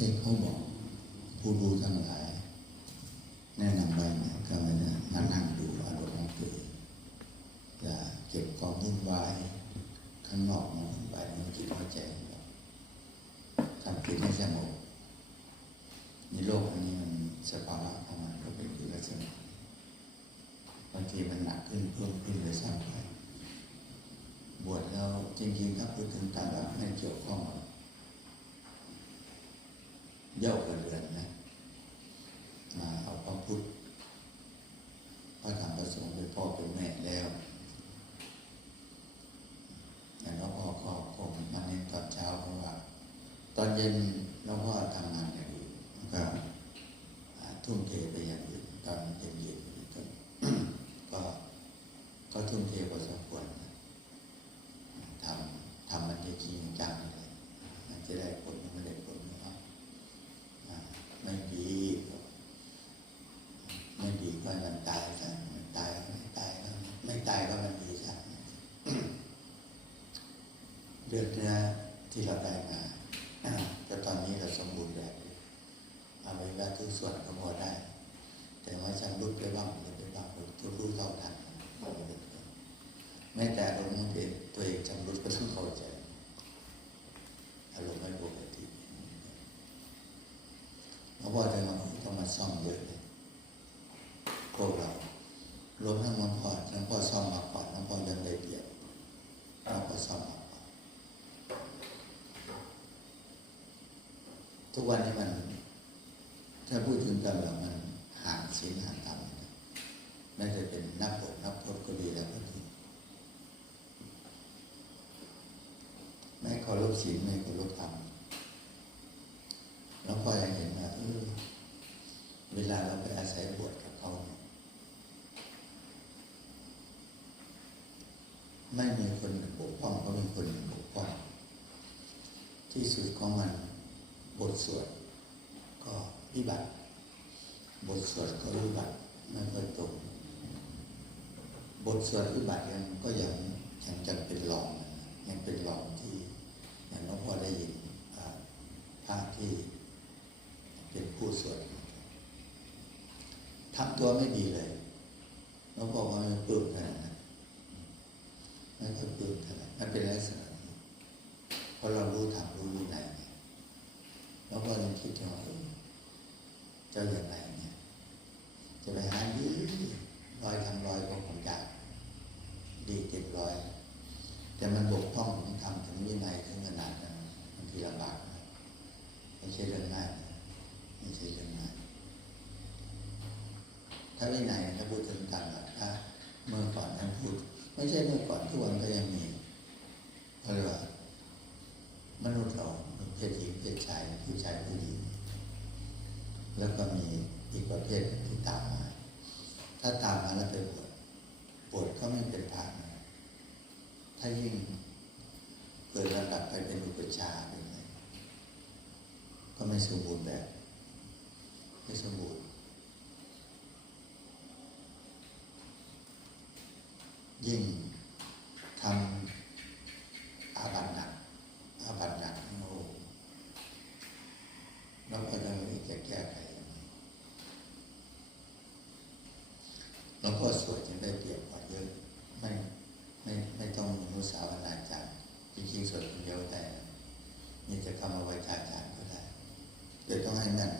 ช่เขาบอกผู้รู้ทั้งหลายแนะนำไว้เนี่ยก็ไม่ได้มานั่งดูอารมณ์ของตัวเองอย่าเก็บความวุ่นวายข้างนอกมาวุ่นวายในจิตหัวใจทำจิตให้สงบในโลกอันนี้มันสภาวะของมันก็เป็นอยู่ลักษณะบางทีมันหนักขึ้นเพิ่มขึ้นเลยซ้ำไปบวชแล้วจริงๆถ้าพูดถึงการแบบไม่เกี่ยวข้องเย่ากันเรือนนะมาเอาพระพุทธพระธรรมพระสงฆ์เป็นพ่อเป็นแม่แล้วอย่างหลวงพ่อก็คงมาเน้นตอนเช้าเพราะว่าตอนเย็นหลวงพ่อทำงานอย่างอื่นก็ทุ่มเทไปอย่างอื่นตอนเย็นๆก็ทุ่มเทพอสมควรทำมันจริงจังเลยมันจะได้ผลไม่ได้ผลนะครับไม่ดีก็มันตายซะมันตายก็ไม่ตายก็ไม่ตายก็มันดีซะเลือดเนื้อที่เราได้มาแต่ตอนนี้เราสมบูรณ์แบบเอาไว้ว่าทุกส่วนก็พอได้แต่ว่าจะลุกไปบ้างหรือไปบ้างทุกรู้เท่าทันแม้แต่อารมณ์ตัวเองจำรุดก็ต้องเข้าใจอารมณ์ไม่ปกติเพราะว่าต้องมาซ่อมเยอะเลยพวกเรารวมทั้งหลวงพ่อซ่อมมาก่อนหลวงพ่อยังได้เปรียบเราก็ซ่อมมาก่อนทุกวันนี้มันถ้าพูดถึงกันแล้วมันห่างศีลห่างธรรมไม่ได้เป็นนักบวชนักพจน์ก็ดีแล้วก็ดีไม่เคารพศีลไม่เคารพธรรมแล้วพอยังเห็นว่าเวลาเราไปอาศัยบวชกับเขาไม่มีคนปกป้องเขาเป็นคนปกป้องที่สุดของมันบทสวดก็วิบัติบทสวดก็วิบัติไม่ค่อยตรงบทสวดวิบัติก็ยังจำเป็นรองยังเป็นรองที่อย่างน้องพ่อได้ยินพระที่เป็นผู้สวดทำตัวไม่ดีเลยน้องพ่อว่าไม่ปลื้มขนาดนั้นไม่ค่อยปลื้มเท่าไหร่มันเป็นลักษณะนี้เพราะเรารู้ทำรู้วินัยน้องพ่อยังคิดว่าเจ้าอย่างไรเนี่ยจะไปหาดีรอยทำรอยของผมอยากดีเต็มร้อยแต่มันบกพร่องถึงทำถึงวินัยถึงขนาดนั้นบางทีลำบากไม่ใช่เรื่องง่ายไม่ใช่เรื่องง่ายถ้าวินัยถ้าพูดถึงการหลักถ้าเมื่อก่อนท่านพูดไม่ใช่เมื่อก่อนทุกวันก็ยังมีเพราะว่ามนุษย์เราเพศหญิงเพศชายผู้ชายผู้หญิงแล้วก็มีอีกประเภทที่ตามมาถ้าตามมาแล้วไปบวชก็ไม่เป็นพระถ้ายิ่งเกิดระดับไปเป็นอุปชฌาย์เป็นไงก็ไม่สมบูรณ์แบบไม่สมบูรณ์ยิ่งทำอาบัติหนักโอ้แล้วก็จะแก้ไขแล้วก็สวดจึงได้เปรียบกว่าเยอะไม่ต้องมุสาวนาจารย์จริงๆสวดคนเดียวได้นี่จะเข้ามาไว้อาจารย์ก็ได้โดยต้องให้นั่น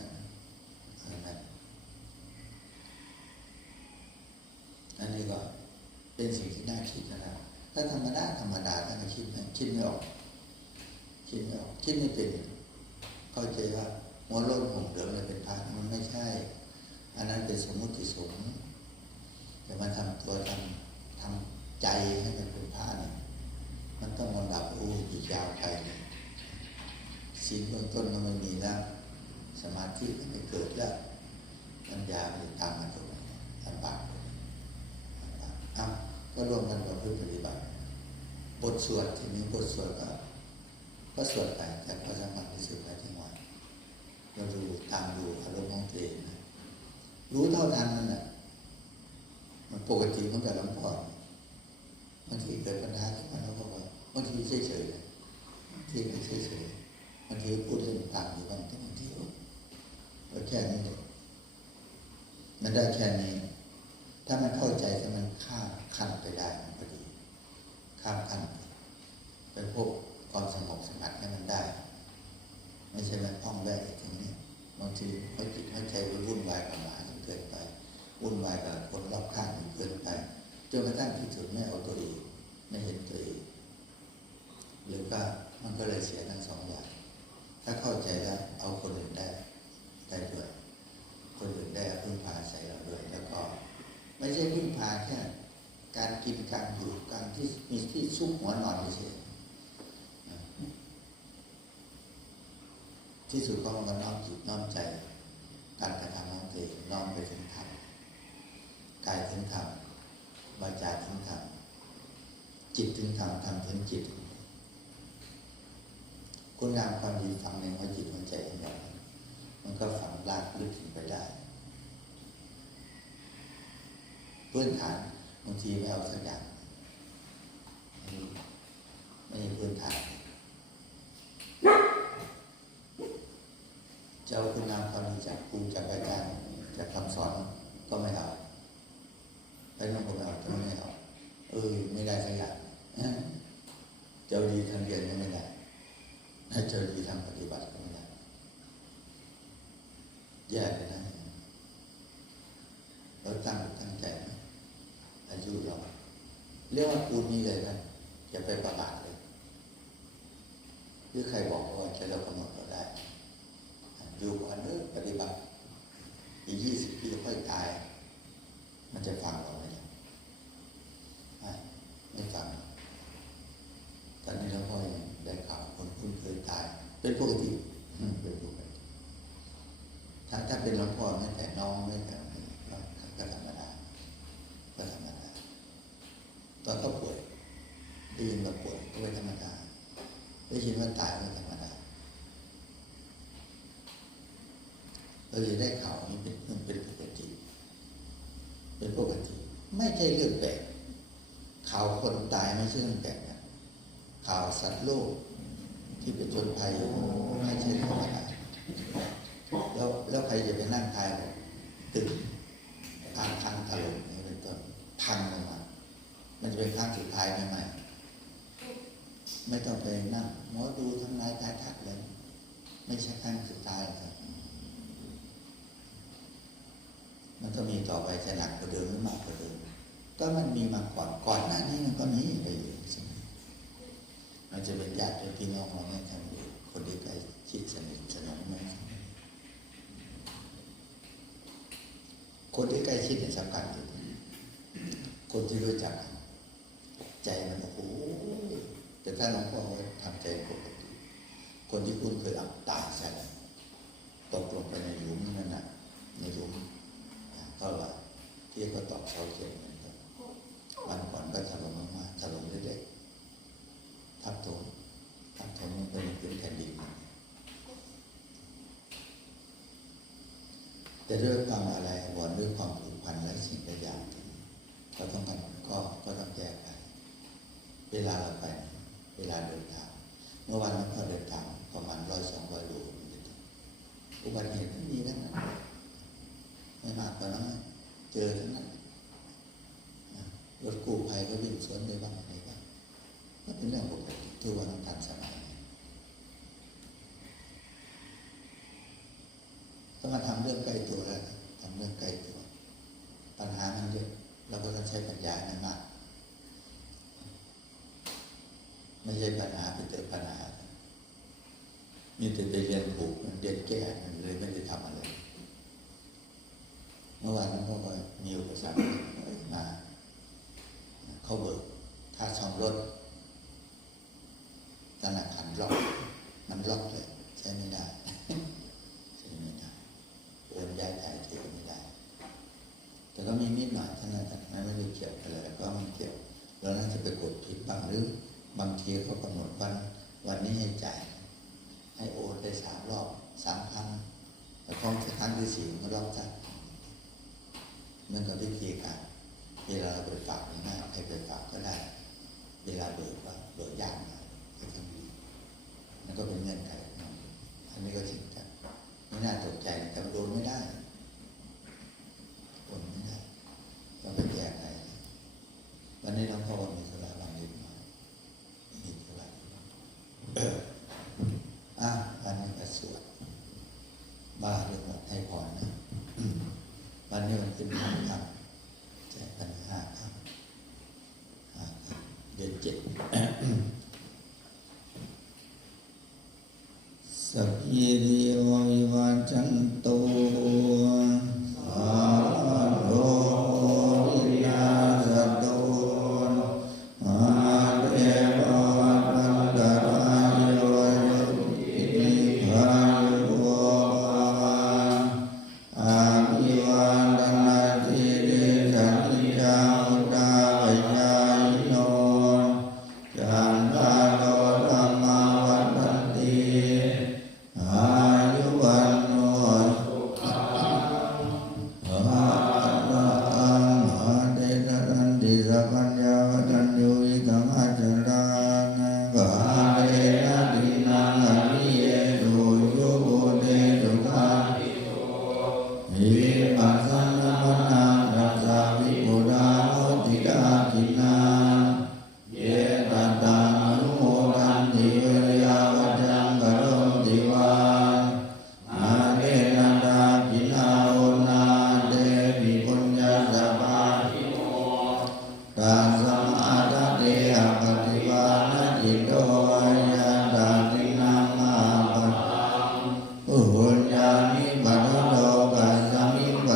อันนี้ก็เป็นสิ่งที่น่าคิดนะครับถ้าธรรมดาท่านก็คิดไม่ออกคิดไม่เป็นเข้าใจว่าหัวโล้นห่มเหลืองเลยเป็นพระมันไม่ใช่อันนั้นเป็นสมมุติสงฆ์แต่มาทำตัวทำใจให้มันเป็นพระเนี่ยมันต้องมาดับอีกยาวไปเนี่ยศีลเบื้องต้นก็ไม่มีแล้วสมาธิก็ไม่เกิดแล้วปัญญาไม่ตามมาตรงนี้ลำบากก็ร่วมกันกับผู้ปฏิบัติบทสวดทีนี้บทสวดก็สวดไปแต่ก็สามารถที่สุดไปที่หัวเราดูตามดูอารมณ์ของตัวเองนะรู้เท่าทันนั่นแหละมันปกติมันกับลำพอนบางทีเกิดปัญหาขึ้นมาแล้วก็ว่าบางทีเฉยๆบางทีไม่เฉยๆ บางทีพูดเรื่องต่างอยู่บางทีก็แค่นี้เองมันได้แค่นี้ถ้ามันเข้าใจถ้ามันข้ามขั้นไปได้มันพอดีข้ามขั้นไปพบความสงบสงัดให้มันได้ไม่ใช่มันท่องได้ตรงนี้บางทีเขาจิตเข้าใจไปวุ่นวายกับหมาจนเกินไปวุ่นวายกับคนรอบข้างจนเกินไปจนกระทั่งที่สุดไม่เอาตัวเองไม่เห็นตัวเองหรือก็มันก็เลยเสียทั้งสองอย่างถ้าเข้าใจแล้วเอาคนอื่นได้ด้วยคนอื่นได้พึ่งพาใส่เราด้วยแล้วก็ไม่ใช่พึ่งพาแค่การกินการอยู่การที่มีที่ซุกหัวนอนไม่ใช่ที่สุดก็มันน้อมจิตน้อมใจการกระทำของตัวเองน้อมไปถึงธรรมกายถึงธรรมวาจาถึงธรรมจิตถึงธรรมธรรมถึงจิตคุณงามความดีฝังในหัวจิตหัวใจของเรามันก็ฝังรากลึกถึงไปได้พื้นฐานบางทีไม่เอาสักอย่างไม่ใช่พื้นฐานจะเอาคุณงามความดีจากครูจากอาจารย์จากคำสอนก็ไม่เอาไปน้องก็ไม่เอาก็ไม่เอาไม่ได้สักอย่างเจ้าดีทางเรียนก็ไม่ได้ถ้าเจ้าดีทางปฏิบัติก็ไม่ได้แย่เลยนะเราตั้งใจอายุเราเรียกว่าปูนนี้เลยนะอย่าไปประมาทเลยหรือใครบอกว่าจะเรากำหนดเราได้อยู่ก่อนปฏิบัติอีก20 ปีค่อยตายมันจะฟังเราไหมไม่ฟังตอนนี้เราก็ยังได้ข่าวคนคุ้นเคยตายเป็นปกติเป็นปกติถ้าเป็นหลวงพ่อไม่แต่น้องไม่แต่ก็ธรรมดาก็ธรรมดาตอนเขาป่วยได้ยินว่าป่วยก็เป็นธรรมดาได้ยินว่าตายก็ธรรมดาเราจะได้ข่าวนี้เป็นปกติเป็นปกติไม่ใช่เรื่องแปลกข่าวคนตายไม่ใช่เรื่องแปลกนะข่าวสัตว์โลกที่เป็นชนภัยไม่ใช่ธรรมดาแล้วใครจะไปนั่งทายบอกตึกพังถล่มนี่เป็นต้นพังลงมามันจะเป็นครั้งสุดท้ายไหมไม่ต้องไปนั่งหมอดูทำนายทายทักเลยไม่ใช่ครั้งสุดท้ายครับมันก็มีต่อไปจะหนักกว่าเดิมหรือมากกว่าเดิมก็มันมีมาก่อนหน้านี้มันก็มีไปอยู่ใช่ไหมมันจะเป็นญาติเป็นพี่น้องเราไม่ทำอยู่คนที่ใกล้ชิดสนิทสนมไหมคนที่ใกล้ชิดเนี่ยสำคัญที่คนที่รู้จักใจมันโอ้โหแต่ถ้าหลวงพ่อทำใจปกติคนที่คุณเคยอับตาใส่ตกลงไปในหลุมนั่นน่ะในหลุมก็ว่าที่เขาตอกเสาเข็มวันก่อนก็ถล่มมาถล่มเรื่อยๆทับถมมันเป็นพื้นแผ่นดินแต่ด้วยความอะไรวนด้วยความผูกพันและสิ่งอย่างที่เราต้องการก็ต้องแก้ไปเวลาเราไปเวลาเดินทางเมื่อวันนั้นก็เดินทางประมาณ100-200 โลอุบัติเหตุมีทั้งนั้นไม่มากก็น้อยเจอทั้งนั้นรถกู้ภัยก็วิ่งสวนไปบ้างอะไรบ้างก็เป็นเรื่องปกติทุกวันทันสมัยต้องมาทำเรื่องใกล้ตัวแล้วทำเรื่องใกล้ตัวปัญหามันเยอะเราก็ต้องใช้ปัญญาให้มากไม่ใช่ปัญหาเป็นแต่ปัญหามีแต่ไปเรียนผูกเรียนแก้มันเลยไม่ได้ทำอะไรเมื่อวานนั้นก็มีอุปสรรคมาเขาเบิกค่าซ่อมรถธนาคารล็อกมันล็อกเลยใช้ไม่ได้โอนย้ายถ่ายเทไม่ได้แต่ก็มีนิดหน่อยเท่านั้นไม่ได้เกี่ยวอะไรก็มันเกี่ยวเราน่าจะไปกดผิดบ้างหรือบางทีเขากำหนดวันนี้ให้จ่ายให้โอนได้3 รอบ 3 ครั้งแต่พอครั้งที่4มันล็อกจัดมันก็วิธีการเวลาเราไปฝากง่ายใครไปฝากก็ได้เวลาเบิกยากหน่อยก็ทำดีมันก็เป็นเงื่อนไข นนี้ก็ถึงจะไม่น่าตกใจแต่โดนไม่ได้โดนไม่ได้ก็ไปแก้ไขวันนี้หลวงพ่อมีธุระบางอย่างมามีธุระวันนี้ก็สวดบ้าเรื่องหมดให้พรนะวันนี้มันเป็น5 ค่ำใจปัญหาครับเดือน7สัพพิติโยวิวัจจันตุสัพพโรโควินาศตุมาเตภวัตวันตรายโยสุขิติภายุโภอาภิวาทนาสิริสันนิจามุตตาปัญญายโนจันทาโลธรรมาวัฏฏันติอายุวันโนสุขังภะลังมหาเตตันติสัพพัญญาวัฏัญญูอิตังอัจฉรังกะเรนะตินังอริเยสุยุโกเตสุขังวิปัสสนาปนังรัสสาวิปุราโหติดาคินังเยตัตตังอนุโมทันติวิริยาวัจจังกโรติวานาเรนันดาคินาโอนาเตปิปุญญาสัพพะทิโมตัสสะอาตเตอะปฏิวานะจิตโตยันตาตินังอาปัตตังอุญญาณิปัตโตกัสสมิโก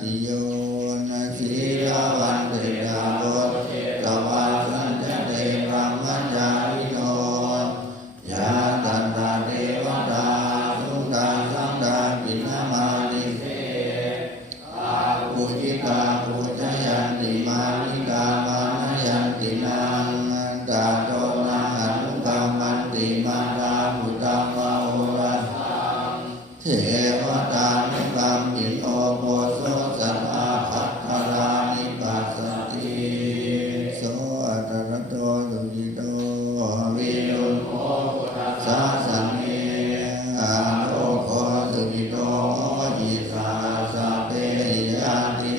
ติโยนะสีลาวันเตตาโลตวาสันจะเตปรัมมัญญาวิโนยาตันตาเทวตาสุตาสังดาปินามานิเสปุจิตาปุจยันติมานิกามานยันตินังตาโตนาอนุกรรมันติมานามุตตังวะโอรัสเทวตานุกรรมิโนโพโสสัทธาภัทธารานิปัสสติโสอัตตะโตสุจิโตวิรุณโมสาสเนอาโลโคสุจิโตอิสาสะเปยาติ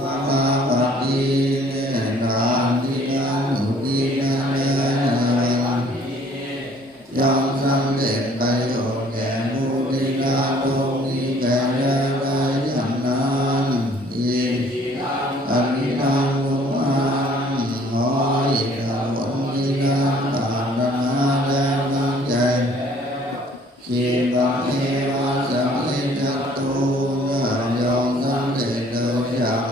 มาลาปฏิเนรานติอานุตินาเนวันยอมสำเร็จประโยชน์แก่ผู้ที่ละโลกนี้แก่ได้อย่างนั้นอิอภินังมุอังขออิทธิผลที่ได้ปรารถนาแล้วตั้งใจคิดว่าเอวะสัมมิจตุญาณยอมสำเร็จโดยชอบ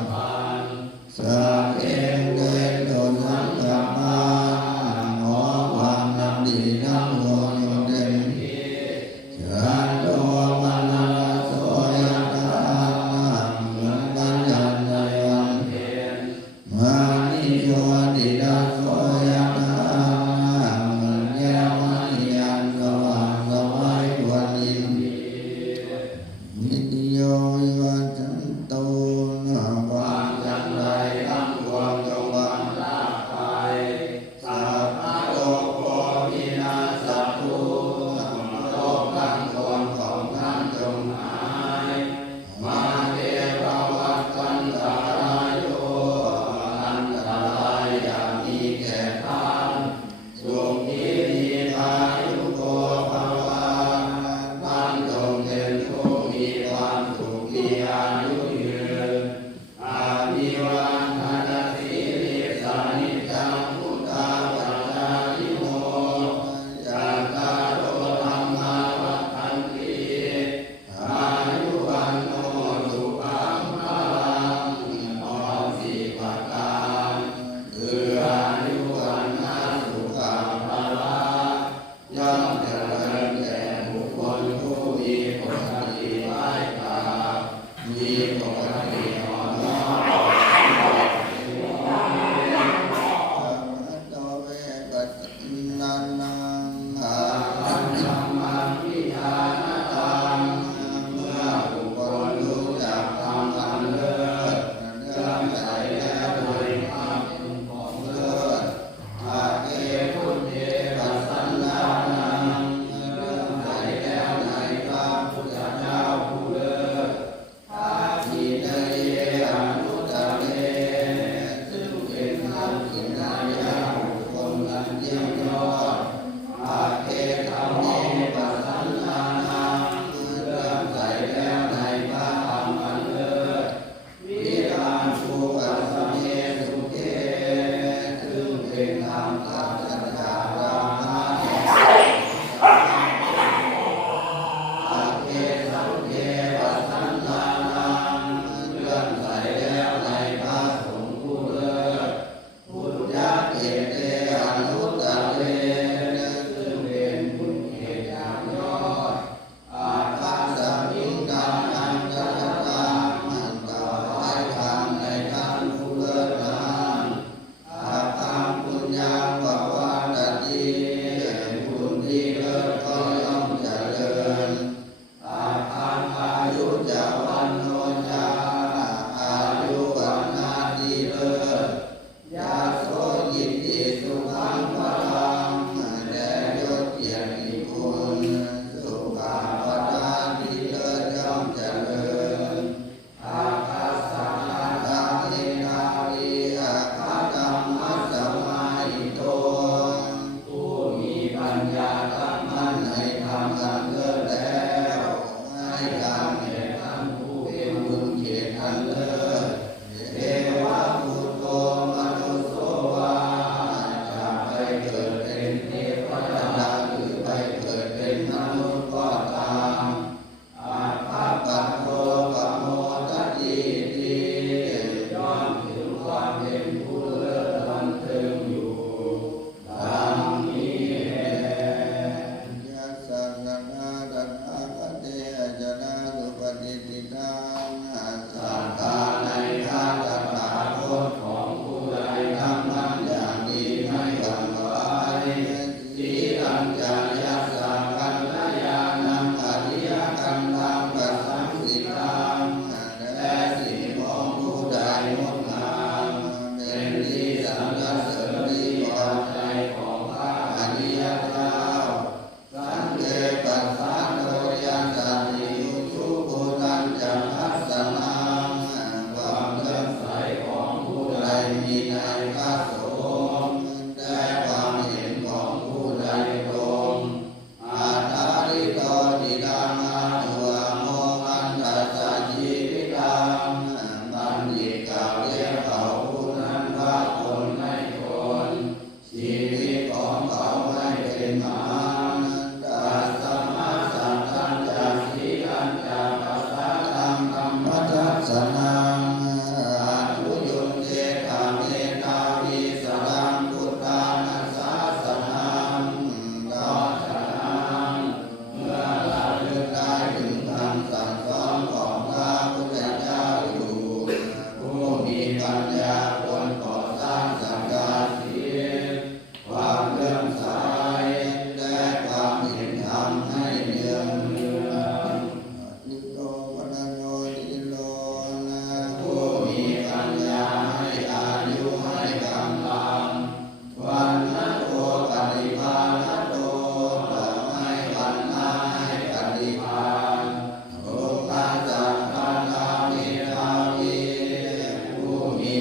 ปัญญาควรก่อสร้างศรัทธาศีลความเลื่อมใสและความเห็นธรรมให้เนืองนิโรวนันโยนิโรนะผู้มีปัญญาให้อายุให้กำลังวันนะโตปฏิภาณโตต่อให้วันนะให้ปฏิภาณโอปัสสะภะคะมิทาวิผู้มี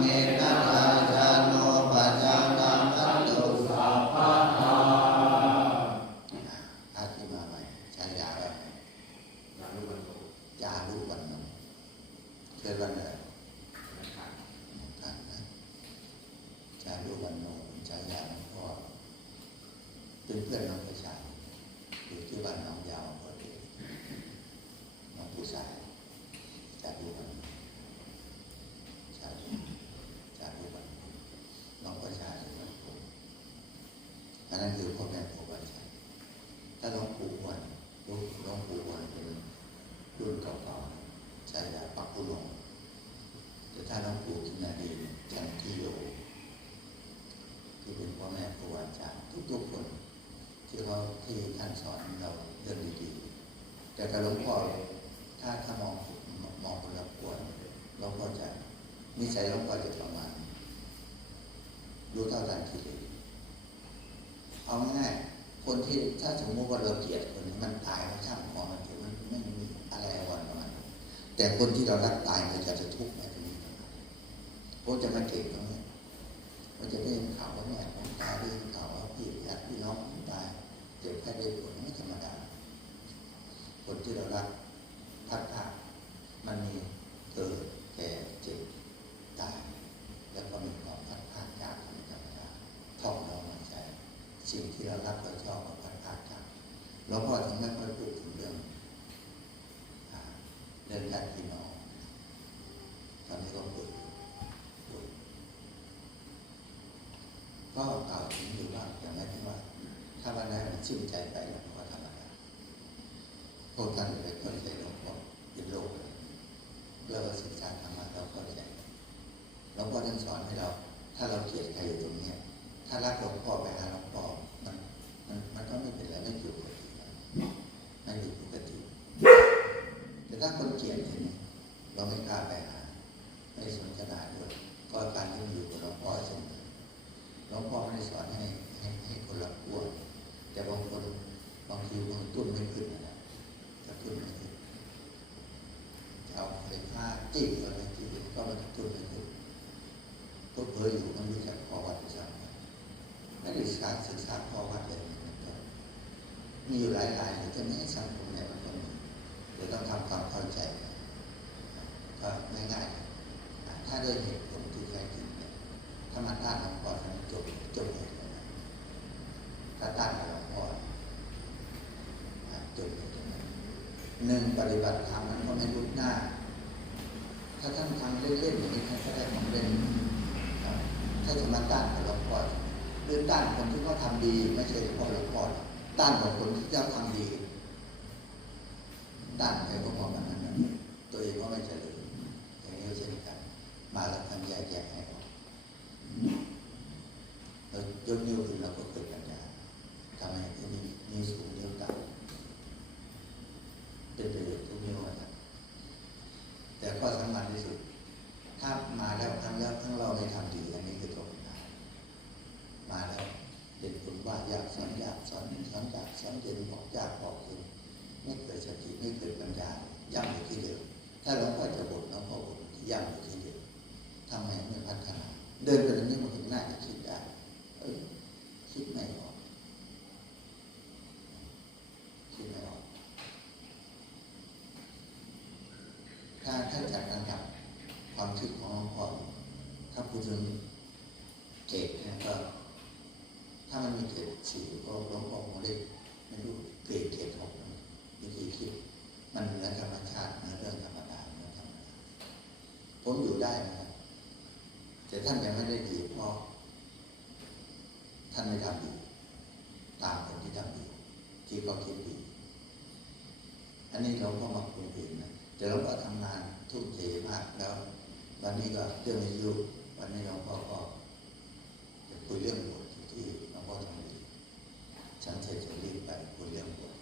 เมนะราชาโนปัจจานังอัตตุสัพพะทาอาที่มาใหม่ใช้ยาอะไรยาลูกวันโตยาลูกวันโตเกิดวันอะไรยาลูกวันโตใช้ยาหลวงพ่อเป็นเพื่อนน้องผู้ชายอยู่ที่บ้านน้องยาวพอดีน้องผู้ชายยาลูกวันชาลูกวันน้องผู้ชายวันโตอันนั้นคือพ่อแม่ครูบาอาจารย์ถ้าหลวงปู่วันหลวงปู่วันเป็นรุ่นเก่าๆใช้ยาปักกุลงแต่ถ้าหลวงปู่กินนาดีจันทิโยที่เป็นพ่อแม่ครูอาจารย์ทุกๆคนที่ท่านสอนเราเรื่องดีๆแต่กับหลวงพ่อถ้ามองคนละคนหลวงพ่อจะนิสัยหลวงพ่อจะประมาณรู้เท่าทันทีเลยเอาง่ายๆคนที่ถ้าสมมติว่าเราเกลียดคนนี้มันตายเขาช่างของมันถือมันไม่มีอะไรอวรประมาณแต่คนที่เรารักตายมันจะทุกข์แบบนี้เพราะจะมาเก่งตรงนี้มันจะได้ข่าวว่าแม่ผมตายได้ข่าวว่าพี่ญาติพี่น้องผมตายเจ็บแค่ได้ผลไม่ธรรมดาคนที่เรารักพัดพามันมีเกิดแก่เจ็บตายแล้วก็มีความพัดพาจากธรรมดาท่องเรามาใจสิ่งที่เรารักเราชอบเราพัดพาจากเราพอถึงไม่ค่อยพูดถึงเรื่องญาติพี่น้องตอนนี้ก็พูดก็กล่าวถึงอยู่บ้างอย่างไรที่ว่าถ้าวันนั้นมันชื่นใจไปแล้วก็ธรรมดาพวกท่านเลยเข้าใจหลวงพ่อเป็นโลกเลยเราศึกษาธรรมะเราเข้าใจหลวงพ่อท่านสอนให้เราถ้าเราเกลียดใครอยู่ตรงนี้ถ้ารักหลวงพ่อไปหาหลวงพ่อมันก็ไม่เป็นไรไม่อยู่ปกติไม่อยู่ปกติแต่ถ้าคนเกลียดอย่างนี้เราไม่กล้าไปหาไม่สนใจด้วยก็การที่อยู่กับหลวงพ่อเสมอหลวงพ่อไม่ได้สอนให้คนละขั้วแต่บางคนบางทีมันตุ้นไม่ขึ้นนะจะตุ้นไม่ขึ้นจะเอาไฟฟ้าจิ้มอะไรจิ้มก็มันตุ้นไม่ขึ้นก็เผยอยู่มันรู้จักข้อวัดประจำไม่ได้ศึกษาข้อวัดเลยมีอยู่หลายอยู่ที่นี้สังคมเนี่ยมันต้องเดี๋ยวต้องทำความเข้าใจก็ง่ายๆถ้าด้วยเหตุผลที่แท้จริงเนี่ยถ้ามาต้านหลวงพ่อทำจบเลยถ้าต้านหลวงพ่อจบเลยหนึ่งปฏิบัติธรรมมันก็ไม่รุดหน้าถ้าท่านทำเล่นๆอย่างนี้ท่านก็ได้ของเล่นถ้าจะมาต้านหลวงพ่อหรือต้านคนที่เขาทำดีไม่ใช่เฉพาะหลวงพ่อต้านของคนที่เขาทำดีต้านไปก็พอมันนั้นตัวเองก็ไม่เจริญอย่างนี้เช่นกันมาแล้วทำแยกให้ออกเรายกนิ้วขึ้นเราก็เกิดปัญญาทำให้ที่นี่นิ้วสูงนิ้วต่ำเป็นประโยชน์ทุกนิ้วนะแต่ข้อสำคัญที่สุดถ้ามาแล้วทั้งเราไม่ทำดีอันนี้คือตัวปัญญามาแล้วเป็นผลว่าอยากสอนยากสอนยากสอนเย็นบอกยากบอกเย็นไม่เกิดสติไม่เกิดปัญญาย่ำอยู่ที่เดิมถ้าหลวงพ่อจะบ่นหลวงพ่อบ่นย่ำอยู่ที่เดิมทำไมไม่พัฒนาเดินไปตรงนี้มันถึงน่าจะคิดได้คิดไม่ออกถ้าจัดระดับความคิดของหลวงพ่อถ้าพูดถึงเกรดเนี่ยก็ถ้ามันมีเกรด4ก็หลวงพ่อผมได้ไม่รู้เกรด6วิธีคิดมันเหนือธรรมชาติเหนือเรื่องธรรมดาผมอยู่ได้นะครับแต่ท่านยังไม่ได้ดีเพราะท่านไม่ทำดีตามคนที่ทำดีที่เขาคิดดีอันนี้เราก็มาคุยกันนะแต่เราก็ทำงานทุ่มเทมากแล้ววันนี้ก็เรื่องอายุวันนี้เราก็จะคุยเรื่องบทที่เราก็ทำดีฉันจะรีบไปคุยเรื่องบท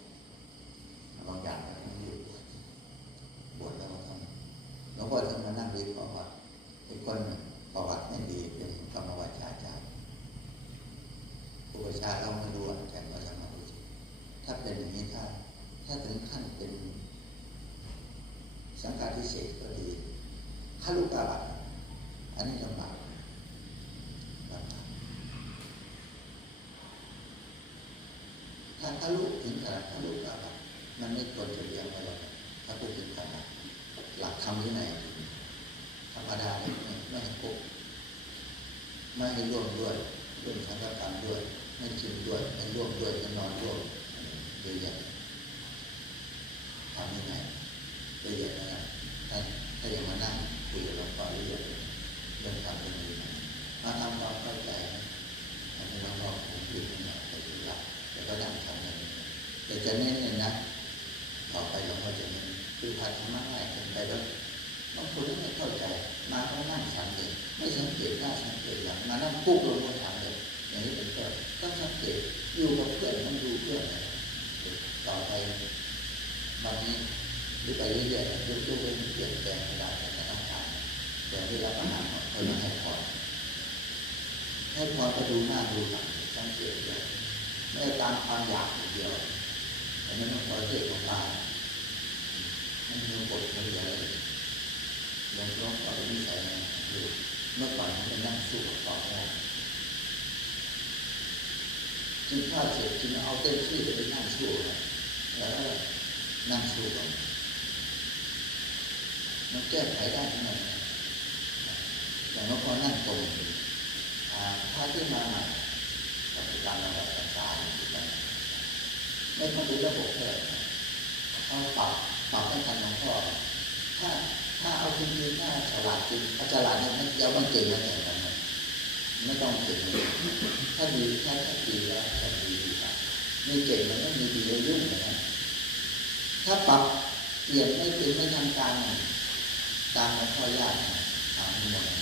บางอย่างเราต้องรีบบทแล้วก็ทำเราก็ทำมานั่งเรียนประวัติเป็นคนประวัติไม่ดีเป็นกรรมวิชาจารย์อุปชาเราไม่รู้แต่เราทำมาดูถ้าเป็นอย่างนี้ถ้าถึงขั้นเป็นสังฆาทิเศษก็ดีข้าลูกกาบัตอันนี้ลำบาก ทะลุถึงขนาดทะลุแล้วมันไม่ควรจะเลี้ยงไว้หรอกถ้าพูดถึงขนาดหลักธรรมวินัยธรรมดาไม่ให้พบไม่ให้ร่วมด้วยร่วมสังฆกรรมด้วยไม่กินด้วยไม่ร่วมด้วยไม่นอนร่วมเยอะแยะทำยังไงละเอียดนะครับถ้าอย่างมานั่งคุยกับหลวงพ่อละเอียดเรื่องทำเป็นยังไงมาทำความเข้าใจทำให้น้องๆผมคุยกันหน่อยไปถึงหลักแล้วก็นั่งทำกันแต่จะเน้นเลยนะต่อไปหลวงพ่อจะเน้นคือพัฒนาง่ายขึ้นไปแล้วบางคนไม่เข้าใจมาก็นั่งฉันเลยไม่สังเกตหน้าสังเกตหลังมานั่งปุ๊บลงมาถามเลยอย่างนี้เป็นต้นต้องสังเกตอยู่กับเพื่อนมันดูเพื่อนต่อไปวันนี้หรือไปเรื่อยๆยุบๆเป็นเปลี่ยนแปลงไม่ได้แต่ต้องการแต่ที่รับประทานเขาต้องให้พอก็ดูหน้าดูหลังสังเกตเลยไม่ตามความอยากอย่างเดียวอันนี้ต้องคอยเทศของตามันมีบทมันเหลืออะไรลองต่อนิสัยดูเมื่อก่อนมันนั่งสู้กับต่อแรกกินข้าวเสร็จกินเอาเต็มที่จะไปนั่งสู้แล้วนั่งสู้กันมันแก้ไขได้ทั้งนั้นอย่างน้องพอนั่งตรงถ้าที่มาใหม่กับการระดับต่างๆไม่ต้องดูระบบเท่าไหร่เอาปรับให้ทันน้องพ่อถ้าเอาจริงๆถ้าฉลาดจริงฉลาดเนี่ยมันจะมันเก่งอะไรกันไม่ต้องเก่งถ้าดีแล้วจะดีครับไม่เก่งมันไม่มีดีเลยยุ่งนะถ้าปรับเปลี่ยนไม่เป็นไม่ทำการตามมันข้อยากตามหมด